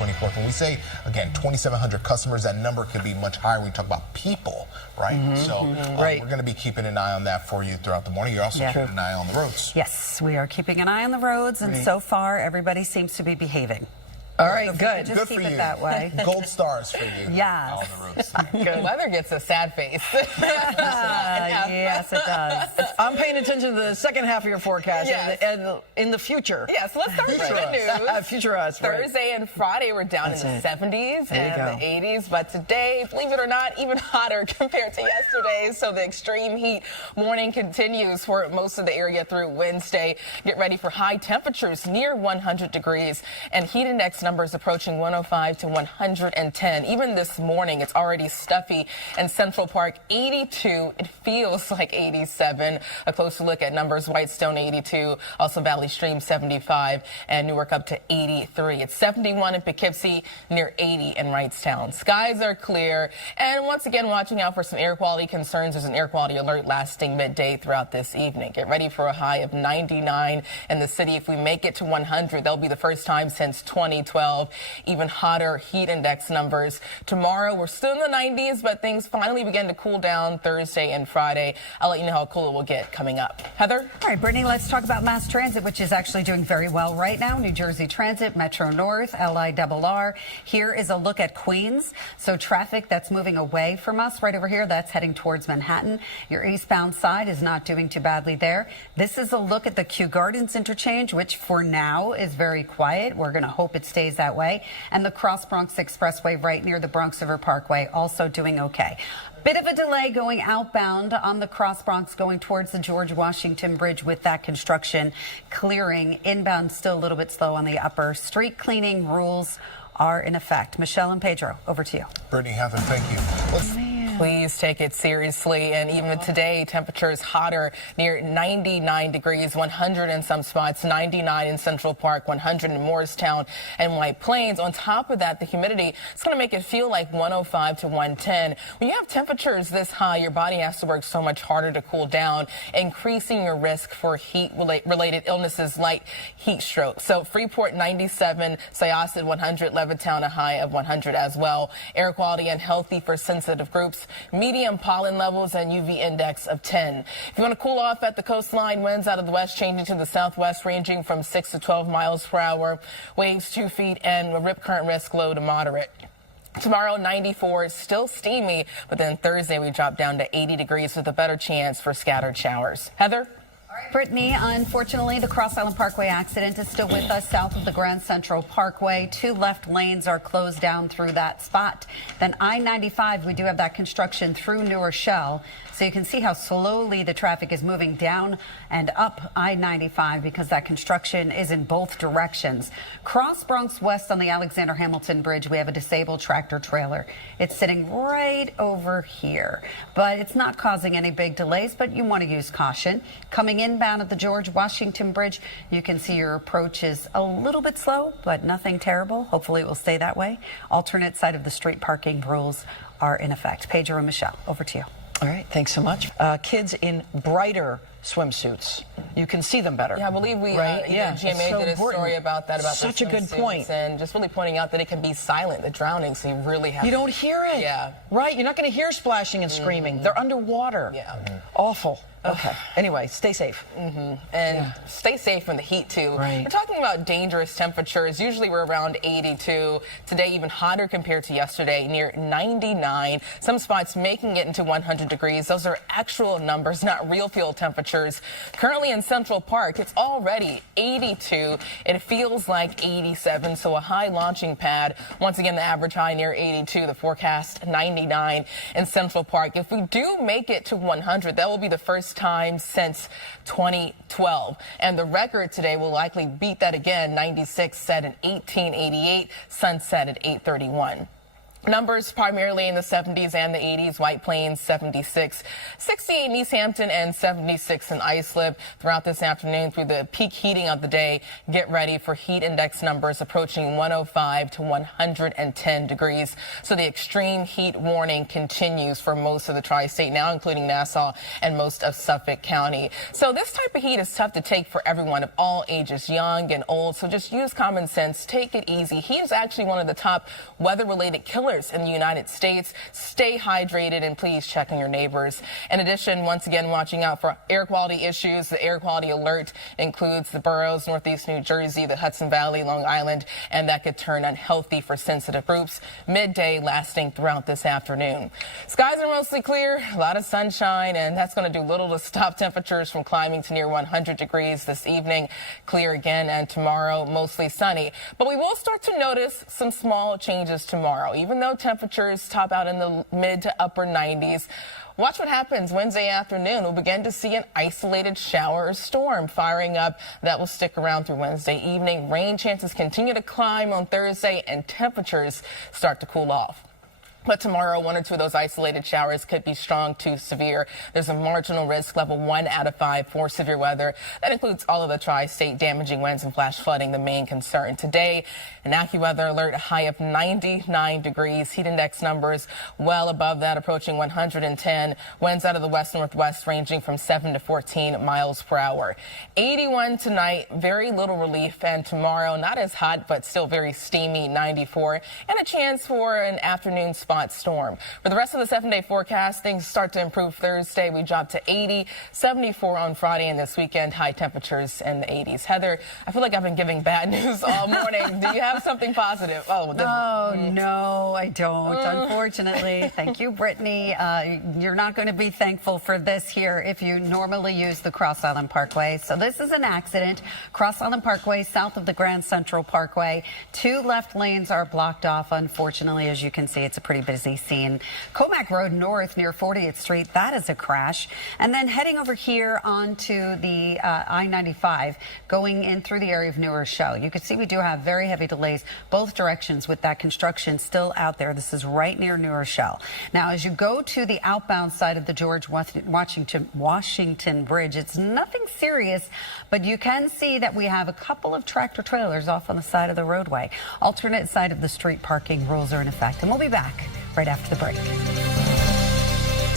24th. When we say, again, 2,700 customers, that number could be much higher. We talk about people, right? We're going to be keeping an eye on that for you throughout the morning. You're also keeping an eye on the roads. Yes, we are keeping an eye on the roads, and so far, everybody seems to be behaving. All right, good. Just keep it that way. Gold stars for you. Yes. On the roads. Good. Weather gets a sad face. Yes, it does. I'm paying attention to the second half of your forecast and in the future. Yes, let's start with good news. Future us. Thursday and Friday were down in the 70s and the 80s, but today, believe it or not, even hotter compared to yesterday. So the extreme heat warning continues for most of the area through Wednesday. Get ready for high temperatures near 100 degrees and heat index numbers approaching 105 to 110. Even this morning, it's already stuffy in Central Park, 82. It feels like 87. A closer look at numbers: Whitestone 82, also Valley Stream 75, and Newark up to 83. It's 71 in Poughkeepsie, near 80 in Wrightstown. Skies are clear, and once again, watching out for some air quality concerns. There's an air quality alert lasting midday throughout this evening. Get ready for a high of 99 in the city. If we make it to 100, that'll be the first time since 2012. Even hotter heat index numbers. Tomorrow, we're still in the 90s, but things finally begin to cool down Thursday and Friday. I'll let you know how cool it will get coming up. Heather? All right, Brittany, let's talk about mass transit, which is actually doing very well right now. New Jersey Transit, Metro North, LIRR. Here is a look at Queens. So traffic that's moving away from us right over here, that's heading towards Manhattan. Your eastbound side is not doing too badly there. This is a look at the Kew Gardens interchange, which for now is very quiet. We're going to hope it stays that way. And the Cross Bronx Expressway right near the Bronx River Parkway also doing okay. Bit of a delay going outbound on the Cross Bronx going towards the George Washington Bridge with that construction clearing. Inbound still a little bit slow on the upper. Street cleaning rules are in effect. Michelle and Pedro, over to you. Brittany, Heather, thank you. Please take it seriously. And even today, temperatures hotter, near 99 degrees, 100 in some spots, 99 in Central Park, 100 in Morristown and White Plains. On top of that, the humidity is going to make it feel like 105 to 110. When you have temperatures this high, your body has to work so much harder to cool down, increasing your risk for heat-related illnesses like heat stroke. So Freeport 97, Syosset 100, Levittown a high of 100 as well. Air quality unhealthy for sensitive groups. Medium pollen levels and UV index of 10. If you want to cool off at the coastline, winds out of the west changing to the southwest, ranging from 6 to 12 miles per hour. Waves 2 feet and a rip current risk low to moderate. Tomorrow, 94 is still steamy, but then Thursday we drop down to 80 degrees with a better chance for scattered showers. Heather? Brittany, unfortunately, the Cross Island Parkway accident is still with us south of the Grand Central Parkway. 2 left lanes are closed down through that spot. Then I-95, we do have that construction through New Rochelle. So you can see how slowly the traffic is moving down and up I-95 because that construction is in both directions. Cross Bronx West on the Alexander Hamilton Bridge, we have a disabled tractor trailer. It's sitting right over here, but it's not causing any big delays, but you want to use caution. Coming inbound at the George Washington Bridge, you can see your approach is a little bit slow, but nothing terrible. Hopefully it will stay that way. Alternate side of the street parking rules are in effect. Pedro and Michelle, over to you. All right, thanks so much. Kids in brighter swimsuits. You can see them better. Yeah, I believe we, GMA did a story about that, about such a good point. And just really pointing out that it can be silent, the drowning, so you really have You don't hear it. Yeah. Right, you're not going to hear splashing and screaming. They're underwater. Yeah. Awful. Okay. Anyway, stay safe. And stay safe from the heat, too. Right. We're talking about dangerous temperatures. Usually we're around 82. Today, even hotter compared to yesterday, near 99. Some spots making it into 100 degrees. Those are actual numbers, not real field temperatures. Currently in Central Park, it's already 82. It feels like 87, so a high launching pad. Once again, the average high near 82. The forecast 99 in Central Park. If we do make it to 100, that will be the first time since 2012. And the record today will likely beat that again. 96 set in 1888, sunset at 8:31. Numbers primarily in the 70s and the 80s. White Plains 76, 68 in East Hampton, and 76 in Islip. Throughout this afternoon through the peak heating of the day, get ready for heat index numbers approaching 105 to 110 degrees. So the extreme heat warning continues for most of the tri-state now, including Nassau and most of Suffolk County. So this type of heat is tough to take for everyone of all ages, young and old. So just use common sense. Take it easy. Heat is actually one of the top weather-related killers in the United States. Stay hydrated and please check on your neighbors. In addition, once again, watching out for air quality issues. The air quality alert includes the boroughs, Northeast New Jersey, the Hudson Valley, Long Island, and that could turn unhealthy for sensitive groups. Midday lasting throughout this afternoon. Skies are mostly clear, a lot of sunshine, and that's going to do little to stop temperatures from climbing to near 100 degrees this evening. Clear again, and tomorrow mostly sunny. But we will start to notice some small changes tomorrow, even though temperatures top out in the mid to upper 90s. Watch what happens Wednesday afternoon. We'll begin to see an isolated shower or storm firing up. That will stick around through Wednesday evening. Rain chances continue to climb on Thursday, and temperatures start to cool off. But tomorrow, one or two of those isolated showers could be strong to severe. There's a marginal risk level 1 out of 5 for severe weather. That includes all of the tri-state, damaging winds and flash flooding, the main concern. Today, an AccuWeather alert, a high of 99 degrees. Heat index numbers well above that, approaching 110. Winds out of the west-northwest ranging from 7 to 14 miles per hour. 81 tonight, very little relief. And tomorrow, not as hot, but still very steamy, 94. And a chance for an afternoon spot storm. For the rest of the 7-day forecast, things start to improve Thursday. We drop to 80, 74 on Friday, and this weekend, high temperatures in the 80s. Heather, I feel like I've been giving bad news all morning. Do you have something positive? No, I don't, unfortunately. Thank you, Brittany. You're not going to be thankful for this here if you normally use the Cross Island Parkway. So this is an accident. Cross Island Parkway, south of the Grand Central Parkway. 2 left lanes are blocked off, unfortunately. As you can see, it's a pretty busy scene. Comac Road North near 40th Street, that is a crash. And then heading over here onto the I-95, going in through the area of New Rochelle. You can see we do have very heavy delays both directions with that construction still out there. This is right near New Rochelle. Now, as you go to the outbound side of the George Washington Bridge, it's nothing serious, but you can see that we have a couple of tractor trailers off on the side of the roadway. Alternate side of the street parking rules are in effect, and we'll be back right after the break.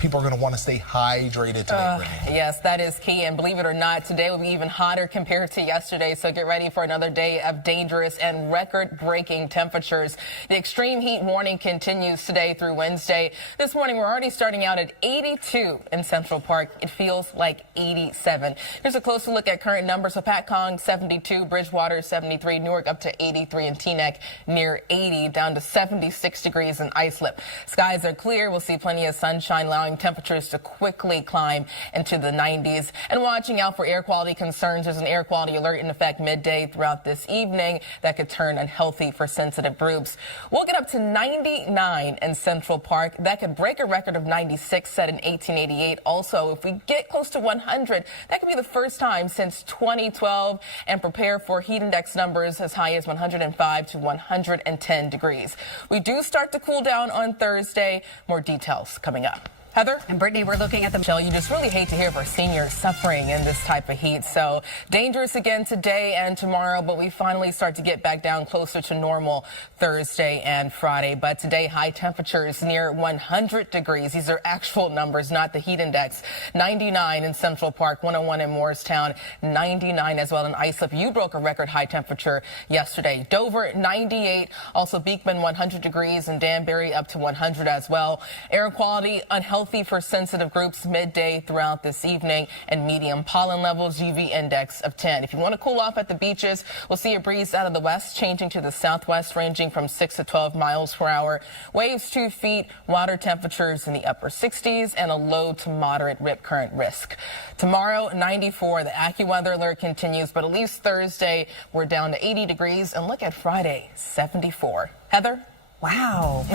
People are going to want to stay hydrated today, Brittany. Yes, that is key. And believe it or not, today will be even hotter compared to yesterday. So get ready for another day of dangerous and record-breaking temperatures. The extreme heat warning continues today through Wednesday. This morning, we're already starting out at 82 in Central Park. It feels like 87. Here's a closer look at current numbers. So Patcong, 72, Bridgewater, 73, Newark up to 83, and Teaneck near 80, down to 76 degrees in Islip. Skies are clear. We'll see plenty of sunshine, allowing temperatures to quickly climb into the 90s. And watching out for air quality concerns. There's an air quality alert in effect midday throughout this evening that could turn unhealthy for sensitive groups. We'll get up to 99 in Central Park. That could break a record of 96 set in 1888. Also, if we get close to 100, that could be the first time since 2012. And prepare for heat index numbers as high as 105 to 110 degrees. We do start to cool down on Thursday. More details coming up. Heather? And Brittany, we're looking at the... Michelle, you just really hate to hear of our seniors suffering in this type of heat. So dangerous again today and tomorrow, but we finally start to get back down closer to normal Thursday and Friday. But today, high temperatures near 100 degrees. These are actual numbers, not the heat index. 99 in Central Park, 101 in Morristown, 99 as well in Islip. You broke a record high temperature yesterday. Dover, 98. Also Beekman, 100 degrees, and Danbury up to 100 as well. Air quality unhealthy for sensitive groups midday throughout this evening, and medium pollen levels, UV index of 10. If you want to cool off at the beaches, we'll see a breeze out of the west changing to the southwest, ranging from 6 to 12 miles per hour. Waves 2 feet, water temperatures in the upper 60s, and a low to moderate rip current risk. Tomorrow, 94. The AccuWeather alert continues, but at least Thursday, we're down to 80 degrees. And look at Friday, 74. Heather? Wow.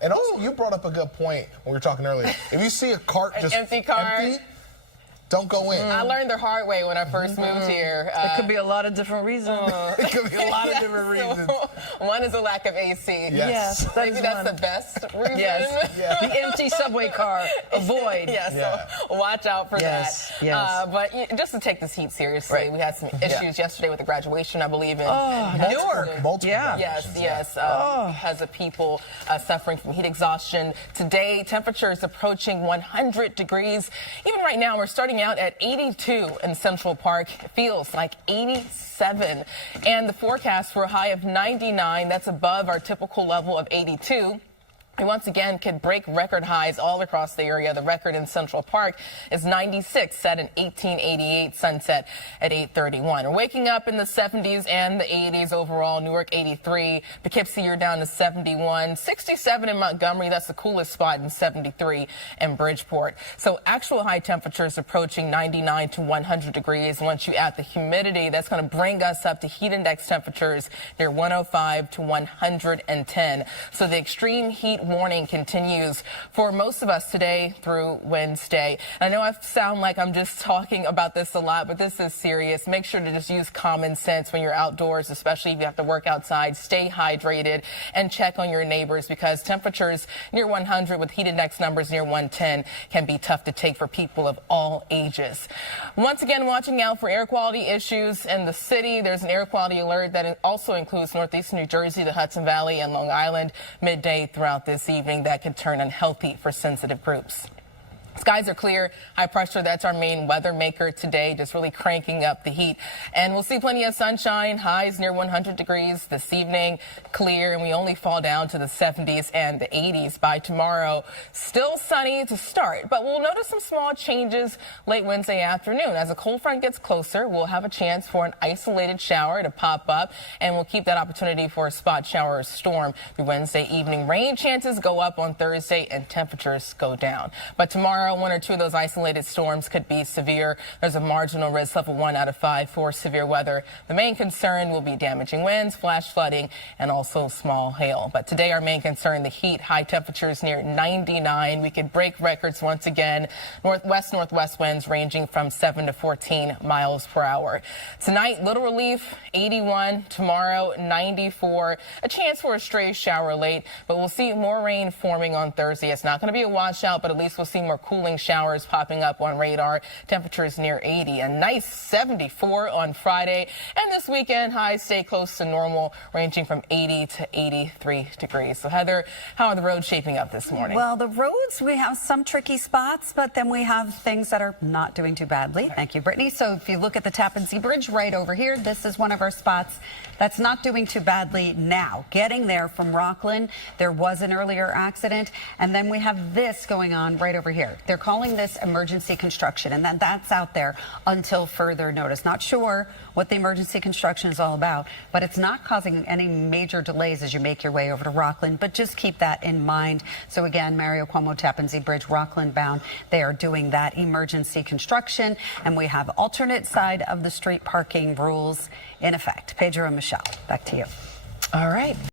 And also, you brought up a good point when we were talking earlier. If you see a cart just empty cart. Don't go in. I learned the hard way when I first moved here. It could be a lot of different reasons. It could be a lot of different reasons. One is a lack of AC. Yes. Maybe that's the best reason. Yes. Yeah. The empty subway car. Avoid. So watch out for that. Yes. But just to take this heat seriously, we had some issues yesterday with the graduation, I believe, in Newark. Multiple Yeah. graduations, because of people suffering from heat exhaustion. Today, temperatures approaching 100 degrees. Even right now, we're starting out at 82 in Central Park. It feels like 87. And the forecast for a high of 99. That's above our typical level of 82. We once again could break record highs all across the area. The record in Central Park is 96, set in 1888, sunset at 8:31. We're waking up in the 70s and the 80s overall. Newark 83, Poughkeepsie you're down to 71, 67 in Montgomery. That's the coolest spot, in 73 in Bridgeport. So actual high temperatures approaching 99 to 100 degrees. Once you add the humidity, that's going to bring us up to heat index temperatures near 105 to 110. So the extreme heat warning continues for most of us today through Wednesday. And I know I sound like I'm just talking about this a lot, but this is serious. Make sure to just use common sense when you're outdoors, especially if you have to work outside. Stay hydrated and check on your neighbors, because temperatures near 100 with heat index numbers near 110 can be tough to take for people of all ages. Once again, watching out for air quality issues in the city. There's an air quality alert that also includes northeastern New Jersey, the Hudson Valley, and Long Island midday throughout this evening. That could turn unhealthy for sensitive groups. Skies are clear, high pressure, that's our main weather maker today, just really cranking up the heat. And we'll see plenty of sunshine, highs near 100 degrees this evening, clear, and we only fall down to the 70s and the 80s by tomorrow. Still sunny to start, but we'll notice some small changes late Wednesday afternoon. As a cold front gets closer, we'll have a chance for an isolated shower to pop up, and we'll keep that opportunity for a spot shower or storm through Wednesday evening. Rain chances go up on Thursday and temperatures go down. But tomorrow, one or two of those isolated storms could be severe. There's a marginal risk level 1 out of 5 for severe weather. The main concern will be damaging winds, flash flooding, and also small hail. But today our main concern, the heat, high temperatures near 99. We could break records once again. Northwest winds ranging from 7 to 14 miles per hour. Tonight, little relief, 81. Tomorrow, 94. A chance for a stray shower late, but we'll see more rain forming on Thursday. It's not going to be a washout, but at least we'll see more cooling showers popping up on radar. Temperatures near 80. A nice 74 on Friday. And this weekend, highs stay close to normal, ranging from 80 to 83 degrees. So, Heather, how are the roads shaping up this morning? Well, the roads, we have some tricky spots, but then we have things that are not doing too badly. Thank you, Brittany. So if you look at the Tappan Zee Bridge right over here, this is one of our spots that's not doing too badly now. Getting there from Rockland, there was an earlier accident, and then we have this going on right over here. They're calling this emergency construction, and that's out there until further notice. Not sure what the emergency construction is all about, but it's not causing any major delays as you make your way over to Rockland, but just keep that in mind. So again, Mario Cuomo, Tappan Zee Bridge, Rockland bound, they are doing that emergency construction, and we have alternate side of the street parking rules in effect. Pedro and Michelle, back to you. All right.